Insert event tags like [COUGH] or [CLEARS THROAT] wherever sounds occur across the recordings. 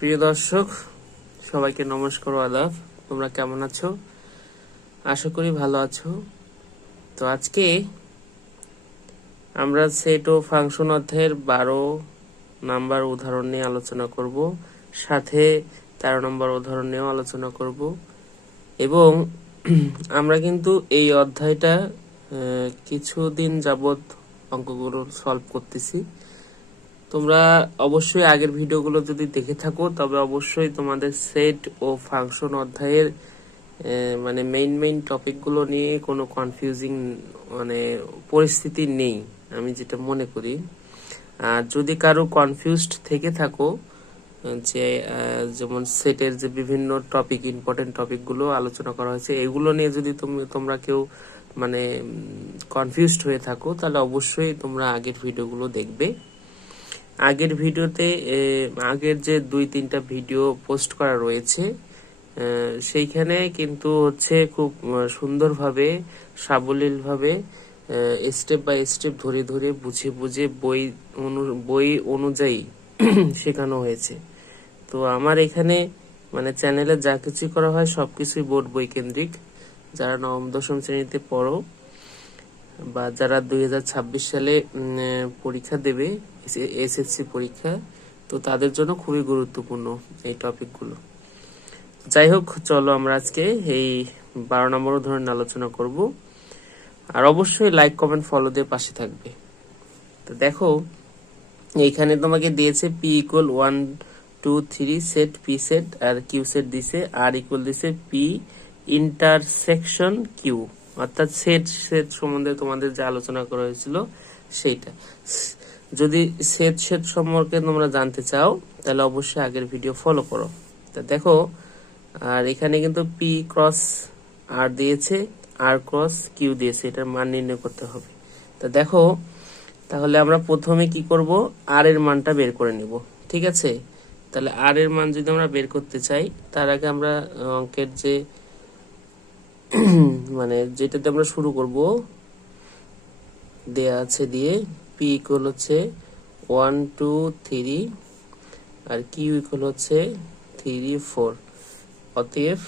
প্রিয় দর্শক, সবাইকে নমস্কার আদাব। তোমরা কেমন আছো? আশা করি ভালো আছো। তো আজকে আমরা সেট ও ফাংশন অধ্যায়ের বারো নাম্বার উদাহরণ নিয়ে আলোচনা করব। সাথে তেরো নম্বর উদাহরণ নিয়েও আলোচনা করব। এবং আমরা কিন্তু এই অধ্যায়টা কিছুদিন যাবৎ অঙ্কগুলো সলভ করতেছি। তোমরা অবশ্যই আগের ভিডিওগুলো যদি দেখে থাকো, তবে অবশ্যই তোমাদের সেট ও ফাংশন অধ্যায়ের মানে মেইন মেইন টপিকগুলো নিয়ে কোনো কনফিউজিং মানে পরিস্থিতি নেই, আমি যেটা মনে করি। আর যদি কারও কনফিউজড থেকে থাকো, যে যেমন সেটের যে বিভিন্ন টপিক ইম্পর্টেন্ট টপিকগুলো আলোচনা করা হয়েছে, এগুলো নিয়ে যদি তুমি, তোমরা কেউ মানে কনফিউজড হয়ে থাকো, তাহলে অবশ্যই তোমরা আগের ভিডিওগুলো দেখবে। আগের ভিডিওতে আগের যে দুই, তিনটা ভিডিও পোস্ট করা রয়েছে সেইখানে কিন্তু হচ্ছে খুব সুন্দরভাবে, সাবলীলভাবে স্টেপ বাই স্টেপ ধরে ধরে বুঝে বুঝে বই অনু- বই অনুযায়ী [CLEARS THROAT] শেখানো হয়েছে। তো আমার এখানে মানে চ্যানেলে যা কিছু করা হয় সবকিছুই বোর্ড বই কেন্দ্রিক। যারা নবম, দশম শ্রেণীতে পড়ো বা যারা দুই হাজার ছাব্বিশ সালে পরীক্ষা দেবে এসএসসি পরীক্ষা, তো তাদের জন্য খুবই গুরুত্বপূর্ণ এই টপিকগুলো। যাই হোক, চলো আমরা আজকে এই বারো নম্বর ধরনের আলোচনা করব। আর অবশ্যই লাইক কমেন্ট ফলো দিয়ে পাশে থাকবে। তো দেখো এইখানে তোমাকে দিয়েছে P equal one two three set P set আর কিউ সেট দিছে আর ইকুয়াল দিছে পি ইন্টারসেকশন কিউ অর্থাৎ সেট সেট সম্বন্ধে তোমাদের যে আলোচনা করা হয়েছিল, সেইটা। যদি সেট সেট সম্পর্কে তোমরা জানতে চাও, তাহলে অবশ্যই আগের ভিডিও ফলো করো। তা দেখো, আর এখানে কিন্তু পি ক্রস আর দিয়েছে আর ক্রস কিউ দিয়েছে, এটার মান নির্ণয় করতে হবে। তা দেখো, তাহলে আমরা প্রথমে কি করব? আর এর মানটা বের করে নিব, ঠিক আছে? তাহলে আর এর মান যদি আমরা বের করতে চাই, তার আগে আমরা অঙ্কের যে [CLEARS THROAT] মানে যেটাতে আমরা শুরু করব, দেয়া আছে দিয়ে পি ইকুয়াল হচ্ছে ওয়ান টু থ্রি আর কিউ ইকুয়াল হচ্ছে থ্রি ফোর অতএব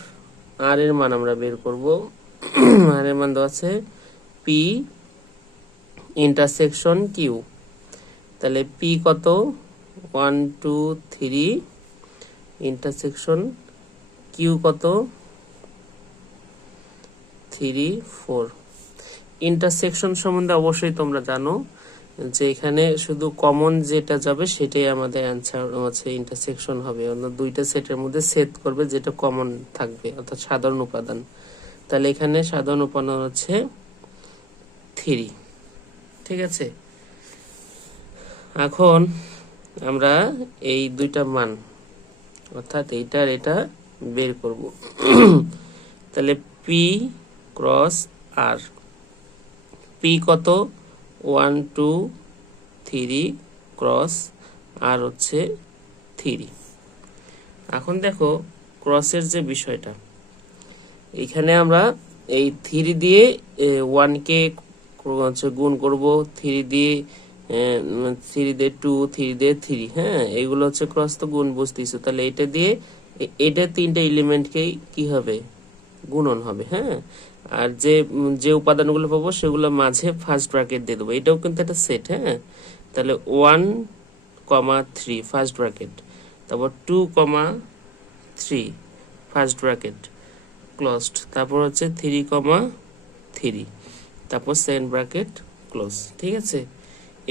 আর এর মান আমরা বের করব। [CLEARS THROAT] আর এর মান দেওয়া আছে পি ইন্টারসেকশন কিউ তাহলে পি কত? One two three intersection Q কত? থ্রি ফোর ইন্টারসেকশন সম্বন্ধে অবশ্যই তোমরা জানো যে এখানে শুধু কমন যেটা যাবে সেটাই আমাদের অ্যান্সার হচ্ছে ইন্টারসেকশন হবে। অন্য দুইটা সেটের মধ্যে সেট করবে যেটা কমন থাকবে, অর্থাৎ সাধারণ উপাদান। তাহলে এখানে সাধারণ উপাদান হচ্ছে থ্রি ঠিক আছে? এখন আমরা এই দুইটা মান, অর্থাৎ এইটার এটা বের করব। তাহলে পি ক্রস আর পি কত? One two three cross R হচ্ছে থ্রি এখন দেখো ক্রসের যে বিষয়টা, এখানে আমরা এই থ্রি দিয়ে ওয়ানকে হচ্ছে গুণ করব থ্রি দিয়ে থ্রি দিয়ে টু থ্রি দিয়ে থ্রি হ্যাঁ? এগুলো হচ্ছে ক্রস তো গুণ বুঝতেছো। তাহলে এটা দিয়ে এটা তিনটা এলিমেন্টকেই কি হবে? গুণন হবে হ্যাঁ? আর যে যে উপাদানগুলো পাবো সেগুলো মাঝে ফার্স্ট ব্র্যাকেট দিয়ে দেবো। এটাও কিন্তু একটা সেট হ্যাঁ? তাহলে one comma three first bracket তারপর two comma three first bracket closed তারপর হচ্ছে থ্রি কমা থ্রি তারপর সেকেন্ড ব্র্যাকেট ক্লোজ ঠিক আছে?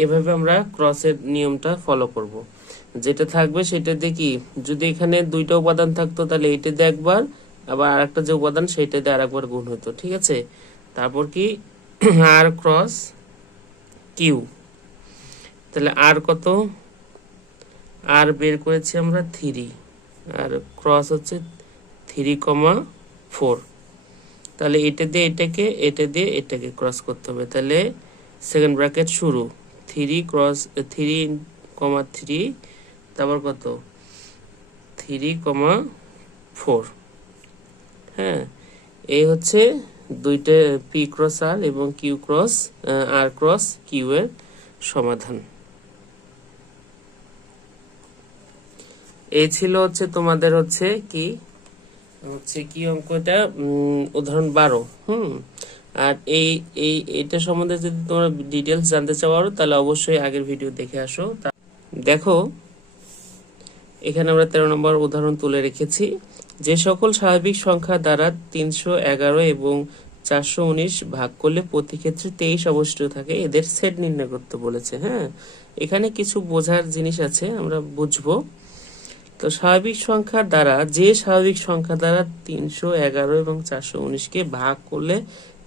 এভাবে আমরা ক্রসের নিয়মটা ফলো করব। যেটা থাকবে সেটা দিয়ে কি, যদি এখানে দুইটা উপাদান থাকতো তাহলে এইটা দিয়ে একবার আবার আরেকটা যে উপাদান সেইটা দিয়ে আরেকবার গুণ হতো, ঠিক আছে? তারপর কি? আর ক্রস কিউ তাহলে আর কত? আর বের করেছি আমরা থ্রি আর ক্রস হচ্ছে থ্রি কমা ফোর তাহলে এটা দিয়ে এটাকে, এটা দিয়ে এটাকে ক্রস করতে হবে। তাহলে সেকেন্ড ব্র্যাকেট শুরু। Three cross three comma three তারপর কত? থ্রি কমা ফোর হ্যাঁ এই হচ্ছে দুইটা পি ক্রস আর এবং Q cross R cross Q এর সমাধান। এই ছিল হচ্ছে তোমাদের হচ্ছে কি হচ্ছে কি অঙ্ক এটা উম, উদাহরণ বারো হুম? আর এই এই এটা সম্বন্ধে যদি তোমরা ডিটেলস জানতে চাও আরও তাহলে অবশ্যই আগের ভিডিও দেখে আসো। দেখো এখানে আমরা তেরো নম্বর উদাহরণ তুলে রেখেছি। যে সকল স্বাভাবিক সংখ্যা দ্বারা তিনশো এগারো এবং চারশো উনিশ ভাগ করলে প্রতি ক্ষেত্রে তেইশ অবশিষ্ট থাকে, এদের সেট নির্ণয় করতে বলেছে হ্যাঁ? এখানে কিছু বোঝার জিনিস আছে, আমরা বুঝব। তো স্বাভাবিক সংখ্যার দ্বারা, যে স্বাভাবিক সংখ্যা দ্বারা তিনশো এগারো এবং চারশো উনিশকে ভাগ করলে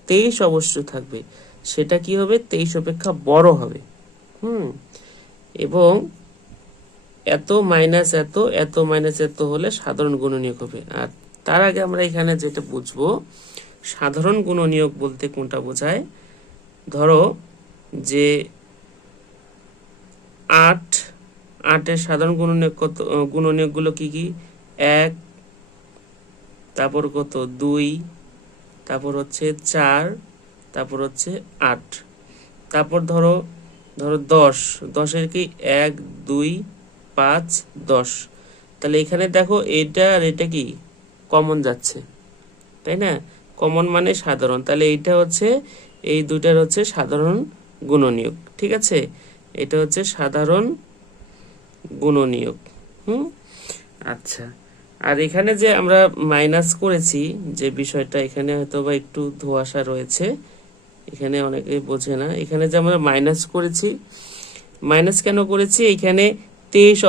তেইশ অবশ্য থাকবে, সেটা কি হবে? তেইশ অপেক্ষা বড় হবে, হুম? এবং এত মাইনাস এত এত মাইনাস এত হলে সাধারণ গুণনীয়ক হবে। আর তার আগে আমরা এখানে যেটা বুঝব, সাধারণ গুণনীয়ক বলতে কোনটা বোঝায়? ধরো যে আট, আটের সাধারণ গুণনীয়ক কত গুণনীয়কগুলো কি কি? এক, তারপর কত? দুই, তারপর হচ্ছে চার, তারপর হচ্ছে আট। তারপর ধরো ধরো দশ। দশের কি? এক, দুই পাঁচ, দশ। তাহলে এখানে দেখো এটা আর এটা কি? কমন যাচ্ছে। তাই না? কমন মানে সাধারণ। তাহলে এইটা হচ্ছে, এই দুইটার হচ্ছে সাধারণ গুণনীয়ক। ঠিক আছে? এটা হচ্ছে সাধারণ গুণনীয়ক। হুম? আচ্ছা। আর এখানে যে আমরা মাইনাস করেছি, যে বিষয়টা এখানে হয়তো বা একটু ধোঁয়াশা রয়েছে, এখানে অনেকেই বোঝে না। এখানে যে আমরা মাইনাস করেছি মাইনাস কেন করেছি? এখানে তেইশ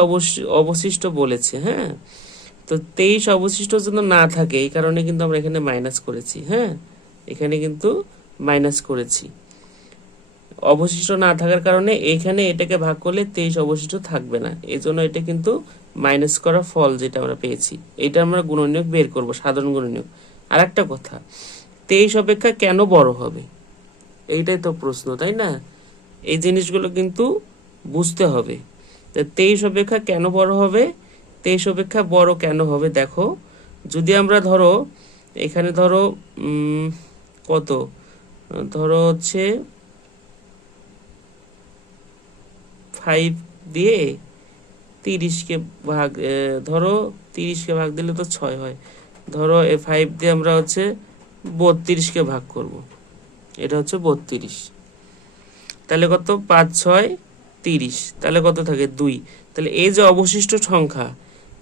অবশিষ্ট বলেছে হ্যাঁ? তো তেইশ অবশিষ্ট যেন না থাকে, এই কারণে কিন্তু আমরা এখানে মাইনাস করেছি হ্যাঁ? এখানে কিন্তু মাইনাস করেছি। অবশিষ্ট না থাকার কারণে এখানে এটাকে ভাগ করলে তেইশ অবশিষ্ট থাকবে না। এই জন্য এটা কিন্তু মাইনাস করা ফল যেটা আমরা পেয়েছি। এটা আমরা গুণনীয়ক বের করব, সাধারণ গুণনীয়ক। আর একটা কথা, তেইশ অপেক্ষা কেন বড় হবে? এইটাই তো প্রশ্ন, তাই না? এই জিনিসগুলো কিন্তু বুঝতে হবে। তা তেইশ অপেক্ষা কেন বড় হবে? তেইশ অপেক্ষা বড় কেন হবে? দেখো, যদি আমরা ধরো, এখানে ধরো কত? ধরো হচ্ছে ফাইভ দিয়ে তিরিশকে ভাগ ধরো তিরিশকে ভাগ দিলে তো ছয় হয়। ধরো এ ফাইভ দিয়ে আমরা হচ্ছে বত্রিশকে ভাগ করব। এটা হচ্ছে বত্রিশ। তাহলে কত? পাঁচ, ছয় তিরিশ, তাহলে কত থাকে দুই? তাহলে এই যে অবশিষ্ট সংখ্যা,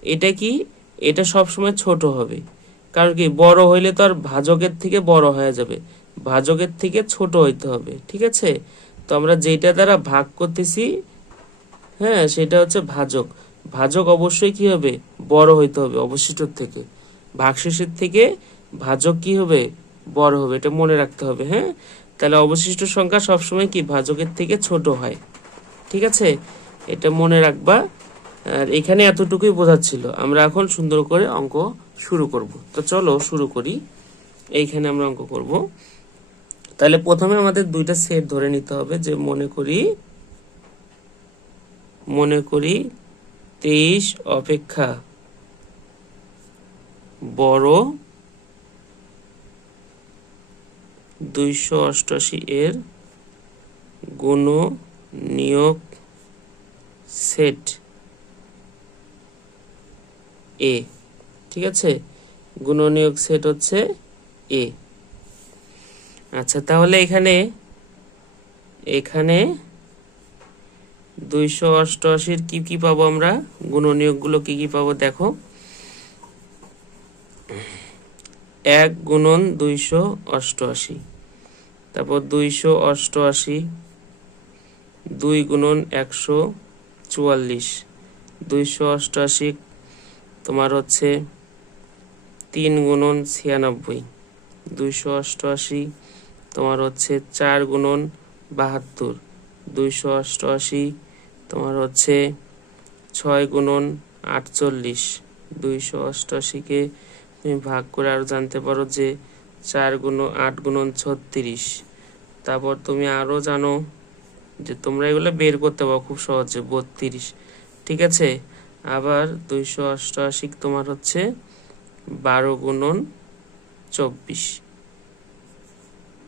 এটা কি? এটা সব সময় ছোট হবে। কারণ কি? বড় হইলে তো আর ভাজকের থেকে বড় হয়ে যাবে। ভাজকের থেকে ছোট হইতে হবে, ঠিক আছে? তো আমরা যেটা দ্বারা ভাগ করতেছি হ্যাঁ সেটা হচ্ছে ভাজক। ভাজক অবশ্যই কি হবে? বড় হইতে হবে অবশিষ্টর থেকে। ভাগশেষের থেকে ভাজক কি হবে? বড় হবে, এটা মনে রাখতে হবে হ্যাঁ? তাহলে অবশিষ্ট সংখ্যা সবসময় কি? ভাজকের থেকে ছোট হয়। ঠিক আছে? এটা মনে রাখবা। আর এখানে এতটুকুই বোঝাচ্ছিল। আমরা এখন সুন্দর করে অঙ্ক শুরু করব। তো চলো শুরু করি। এইখানে আমরা অঙ্ক করব। তাহলে প্রথমে আমাদের দুইটা সেট ধরে নিতে হবে যে মনে করি মনে করি তেইশ অপেক্ষা বড় দুইশো অষ্টআশি এর গুণ নিয়োগ সেট এ ঠিক আছে? গুণনীয়ক সেট হচ্ছে এ আচ্ছা তাহলে এখানে এখানে দুইশো অষ্টআশির কি কি পাবো আমরা? গুণনীয়কগুলো কি কি পাবো দেখো। এক গুণন দুইশো অষ্টআশি। তারপর দুইশো অষ্টআশি, দুই গুণন একশো চুয়াল্লিশ। দুইশো অষ্টআশি তোমার হচ্ছে তিন গুণন ছিয়ানব্বই। দুইশো অষ্টআশি তোমার হচ্ছে চার গুণন বাহাত্তর। দুইশো অষ্টআশি তোমার হচ্ছে ছয় গুণন আটচল্লিশ। দুইশো অষ্টআশিকে তুমি ভাগ করে আরও জানতে পারো যে চার গুণ আট গুণন ছত্রিশ। তারপর তুমি আরও জানো যে তোমরা এগুলো বের করতে পারো খুব সহজে, বত্রিশ। ঠিক আছে? আবার দুইশো অষ্টআশি তোমার হচ্ছে বারো গুণন চব্বিশ।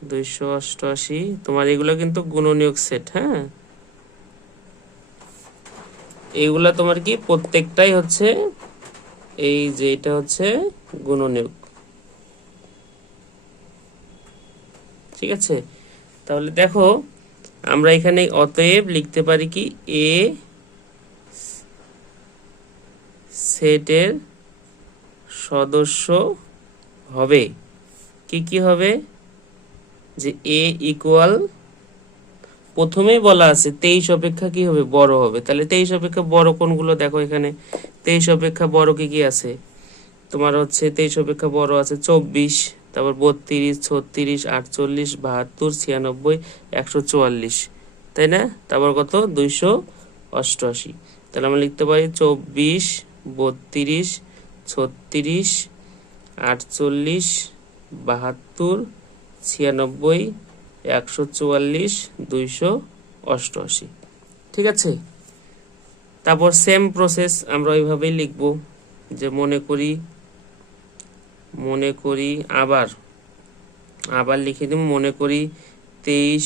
দুইশো অষ্টআশি, তোমার এগুলো কিন্তু গুণনীয়ক সেট হ্যাঁ? এইগুলা তোমার কি প্রত্যেকটাই হচ্ছে এই যে এটা হচ্ছে গুণনীয়ক। ঠিক আছে? তাহলে দেখো আমরা এখানে অতএব লিখতে পারি কি? এ সেটের সদস্য হবে। কি কি হবে? যে এ ইকুয়াল প্রথমেই বলা আছে তেইশ অপেক্ষা কি হবে? বড় হবে। তাহলে তেইশ অপেক্ষা বড় কোনগুলো? দেখো এখানে তেইশ অপেক্ষা বড় কি কি আছে? তোমার হচ্ছে তেইশ অপেক্ষা বড় আছে চব্বিশ। তারপর বত্রিশ, ছত্রিশ, আটচল্লিশ, বাহাত্তর, ছিয়ানব্বই, একশো চুয়াল্লিশ। তাই না? তারপর কত? দুইশো অষ্টআশি। তাহলে আমরা লিখতে পারি চব্বিশ, বত্রিশ, ছত্রিশ, আটচল্লিশ, বাহাত্তর, ছিয়ানব্বই, একশো চুয়াল্লিশ, দুইশো অষ্টআশি। ঠিক আছে? তারপর সেম প্রসেস আমরা ওইভাবেই লিখব। যে মনে করি মনে করি আবার আবার লিখে দিব, মনে করি তেইশ,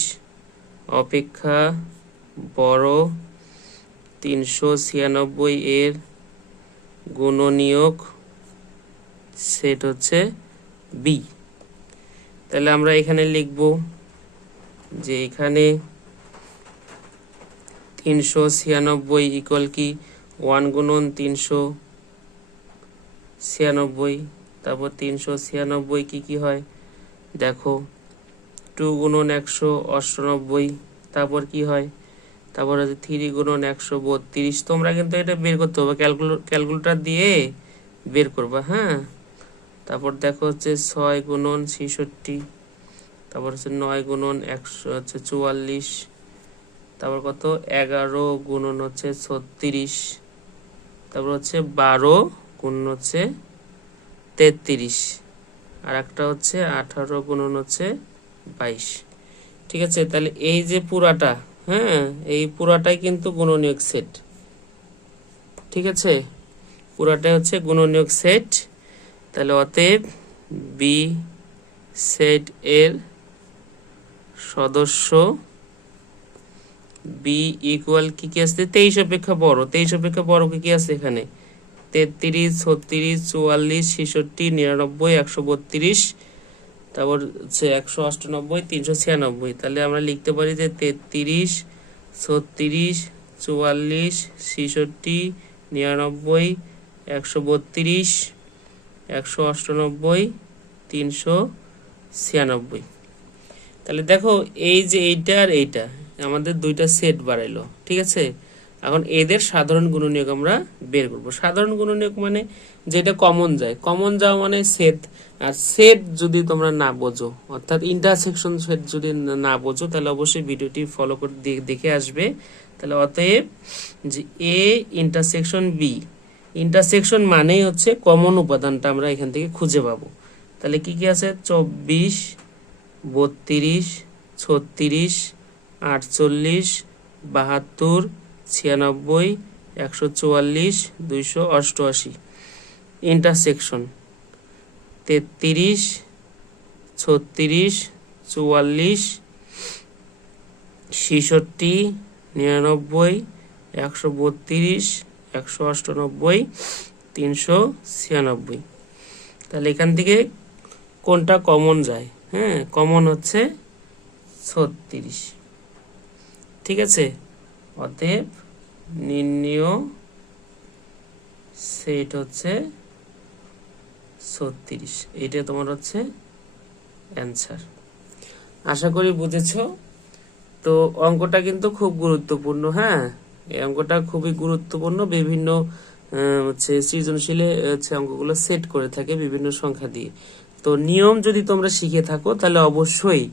অপেক্ষা বড় তিনশো ছিয়ানব্বই এর গুণনীয়ক সেট হচ্ছে বি। তাহলে আমরা এখানে লিখব যে এখানে তিনশো ছিয়ানব্বই ইকুয়াল কি? ওয়ান গুণন তিনশো ছিয়ানব্বই তারপর তিনশো ছিয়ানব্বই কী কী হয়? দেখো টু গুণন একশো অষ্টানব্বই, তারপর কি হয়? তারপর হচ্ছে থ্রি গুণন একশো বত্রিশ। তোমরা কিন্তু এটা বের করতে হবে, ক্যালকুল ক্যালকুলেটার দিয়ে বের করবা হ্যাঁ? তারপর দেখো হচ্ছে ছয় গুণন ছেষট্টি, তারপর হচ্ছে নয় গুণন একশো, হচ্ছে চুয়াল্লিশ, তারপর কত? এগারো গুণন হচ্ছে ছত্রিশ, তারপর হচ্ছে বারো গুণন হচ্ছে তেত্রিশ। আর একটা হচ্ছে আঠারো গুণন হচ্ছে বাইশ। ঠিক আছে, তাহলে এই যে পুরাটা হ্যাঁ এই পুরাটাই কিন্তু গুণনীয়ক সেট। ঠিক আছে, পুরাটাই হচ্ছে গুণনীয়ক সেট। তাহলে অতএব বি সেট এর সদস্য বি ইকুয়াল কি কি আছে? তেইশ অপেক্ষা বড়, তেইশ অপেক্ষা বড় কি কি আছে এখানে? তেত্রিশ, ছত্রিশ, চুয়াল্লিশ, ছেষট্টি, নিরানব্বই, একশো বত্রিশ, তারপর হচ্ছে একশো অষ্টানব্বই তিনশো ছিয়ানব্বই। তাহলে আমরা লিখতে পারি যে তেত্রিশ, ছত্রিশ, চুয়াল্লিশ, ছেষট্টি, নিরানব্বই, একশো বত্রিশ, একশো অষ্টানব্বই তিনশো ছিয়ানব্বই। তাহলে দেখো এই যে এইটা আর এইটা, আমাদের দুইটা সেট বাড়াইলো, ঠিক আছে? এখন এদের সাধারণ গুণনীয়ক আমরা বের করব। সাধারণ গুণনীয়ক মানে যেটা কমন যায়। কমন যাওয়া মানে সেট আর সেট যদি তোমরা না বোঝো, অর্থাৎ ইন্টারসেকশন সেট যদি না বোঝো, তাহলে অবশ্যই ভিডিওটি ফলো করে দেখে আসবে। তাহলে অতএব যে এ ইন্টারসেকশন বি ইন্টারসেকশন মানেই হচ্ছে কমন উপাদানটা আমরা এখান থেকে খুঁজে পাবো। তাহলে কি কি আছে? চব্বিশ, বত্রিশ, ছত্রিশ, আটচল্লিশ, বাহাত্তর ছিয়ানব্বই, একশো চুয়াল্লিশ, দুইশো অষ্টআশি। ইন্টারসেকশন। তেত্রিশ, ছত্রিশ, চুয়াল্লিশ, ছেষট্টি, নিরানব্বই, একশো বত্রিশ, একশো অষ্টানব্বই, তিনশো ছিয়ানব্বই। তাহলে এখান থেকে কোনটা কমন যায়? হ্যাঁ কমন হচ্ছে ছত্রিশ। ঠিক আছে? অতএব নির্ণীয় সেট হচ্ছে ছত্রিশ। এটা তোমার হচ্ছে অ্যান্সার আশা করি বুঝেছ? তো অঙ্কটা কিন্তু খুব গুরুত্বপূর্ণ হ্যাঁ? এই অঙ্কটা খুবই গুরুত্বপূর্ণ। বিভিন্ন হচ্ছে সৃজনশীলে, হচ্ছে অঙ্কগুলো সেট করে থাকে বিভিন্ন সংখ্যা দিয়ে। তো নিয়ম যদি তোমরা শিখে থাকো, তাহলে অবশ্যই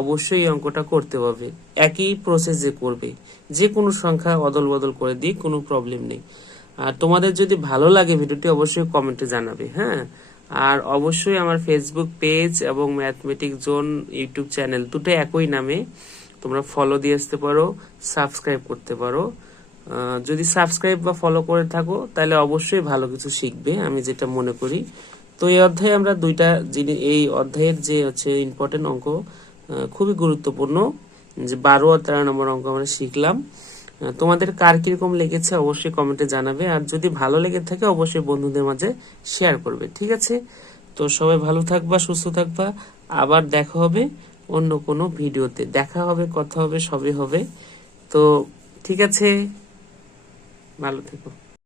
অবশ্যই অঙ্কটা করতে হবে। একই প্রসেসে করবে, যে কোনো সংখ্যা অদল বদল করে দিই কোনো প্রবলেম নেই। আর তোমাদের যদি ভালো লাগে ভিডিওটি, অবশ্যই কমেন্টে জানাবে হ্যাঁ? আর অবশ্যই আমার ফেসবুক পেজ এবং ম্যাথমেটিক জোন ইউটিউব চ্যানেল দুটো একই নামে তোমরা ফলো দিয়ে আসতে পারো সাবস্ক্রাইব করতে পারো। যদি সাবস্ক্রাইব বা ফলো করে থাকো, তাহলে অবশ্যই ভালো কিছু শিখবে, আমি যেটা মনে করি। তো এই অধ্যায়ে আমরা দুইটা জিনিস, এই অধ্যায়ের যে হচ্ছে ইম্পর্টেন্ট অঙ্ক খুবই গুরুত্বপূর্ণ যে বারো আর তেরো নম্বর অঙ্ক আমরা শিখলাম। তোমাদের কার কীরকম লেগেছে অবশ্যই কমেন্টে জানাবে, আর যদি ভালো লেগে থাকে অবশ্যই বন্ধুদের মাঝে শেয়ার করবে, ঠিক আছে? তো সবাই ভালো থাকবা, সুস্থ থাকবা, আবার দেখা হবে অন্য কোনো ভিডিওতে। দেখা হবে, কথা হবে, সবই হবে। তো ঠিক আছে, ভালো থেকো।